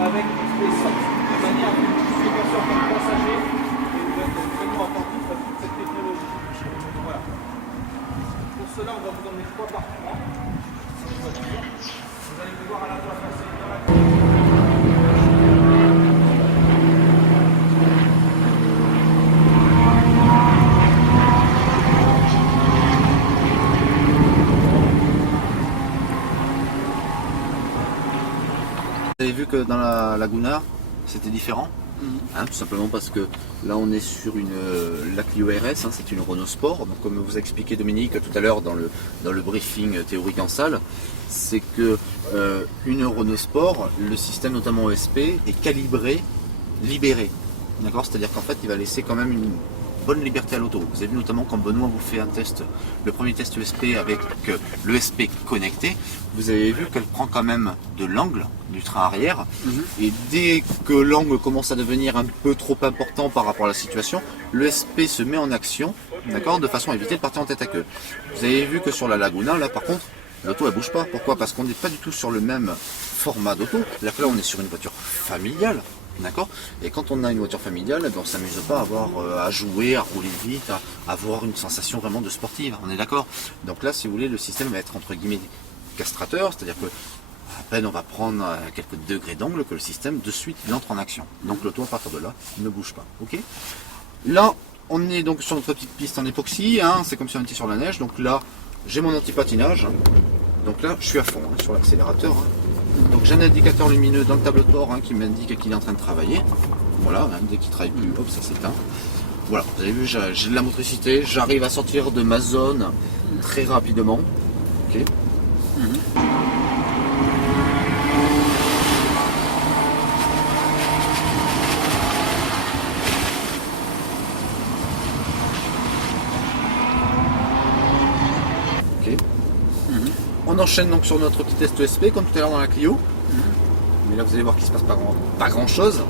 avec essence, de manière à une justification en tant que passager et vous êtes vraiment attentif à toute cette technologie. Voilà. Pour cela, on va vous emmener 3 par 3 sur une voiture. Vous allez pouvoir à la fois passer dans la Vous avez vu que dans la Laguna, c'était différent, tout simplement parce que là on est sur la Clio RS, c'est une Renault Sport. Donc comme vous a expliqué Dominique tout à l'heure dans le briefing théorique en salle, c'est que une Renault Sport, le système notamment ESP est calibré, libéré. D'accord, c'est-à-dire qu'en fait il va laisser quand même une bonne liberté à l'auto. Vous avez vu notamment quand Benoît vous fait un test, le premier test ESP avec l'ESP connecté, vous avez vu qu'elle prend quand même de l'angle du train arrière, et dès que l'angle commence à devenir un peu trop important par rapport à la situation, l'ESP se met en action, d'accord, de façon à éviter de partir en tête à queue. Vous avez vu que sur la Laguna, là par contre, l'auto elle bouge pas. Pourquoi? Parce qu'on n'est pas du tout sur le même format d'auto. Là on est sur une voiture familiale. D'accord. Et quand on a une voiture familiale, on ne s'amuse pas à jouer, à rouler vite, à avoir une sensation vraiment de sportive. On est d'accord. Donc là, si vous voulez, le système va être entre guillemets castrateur, c'est-à-dire que à peine on va prendre quelques degrés d'angle que le système de suite il entre en action. Donc l'auto à partir de là ne bouge pas. Ok. Là, on est donc sur notre petite piste en époxy. C'est comme si on était sur la neige. Donc là, j'ai mon anti-patinage. Donc là, je suis à fond sur l'accélérateur. Donc j'ai un indicateur lumineux dans le tableau de bord qui m'indique qu'il est en train de travailler. Voilà, dès qu'il ne travaille plus, hop, ça s'éteint. Voilà, vous avez vu, j'ai de la motricité, j'arrive à sortir de ma zone très rapidement. Ok. Ok. On enchaîne donc sur notre petit test ESP comme tout à l'heure dans la Clio. Mais là vous allez voir qu'il ne se passe pas grand chose.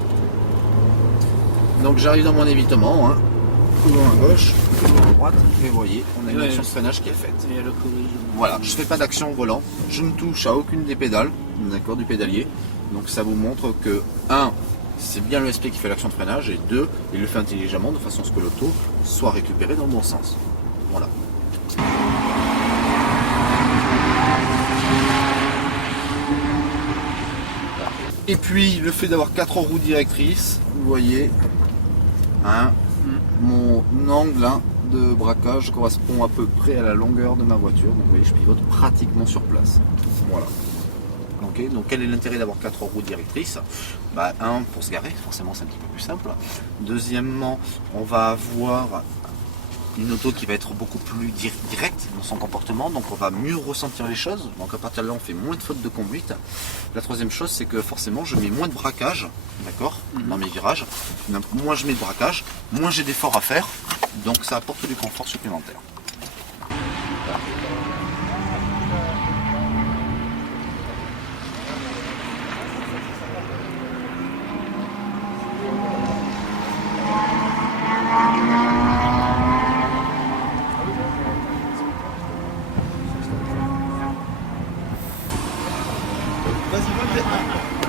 Donc j'arrive dans mon évitement, coulant à gauche, coulant à droite, et vous voyez, on a une action de freinage qui est faite. Voilà, je ne fais pas d'action au volant, je ne touche à aucune des pédales, d'accord, du pédalier. Donc ça vous montre que 1, c'est bien le SP qui fait l'action de freinage, et 2, il le fait intelligemment de façon à ce que l'auto soit récupérée dans le bon sens. Voilà. Et puis le fait d'avoir 4 roues directrices, vous voyez, mon angle de braquage correspond à peu près à la longueur de ma voiture. Donc vous voyez, je pivote pratiquement sur place. Voilà. Okay, donc quel est l'intérêt d'avoir 4 roues directrices? Un, pour se garer, forcément c'est un petit peu plus simple. Deuxièmement, on va avoir une auto qui va être beaucoup plus directe dans son comportement, donc on va mieux ressentir les choses, donc à partir de là on fait moins de fautes de conduite. La troisième chose, c'est que forcément je mets moins de braquage, d'accord, dans mes virages. Moins je mets de braquage, moins j'ai d'efforts à faire, donc ça apporte du confort supplémentaire. Vas-y,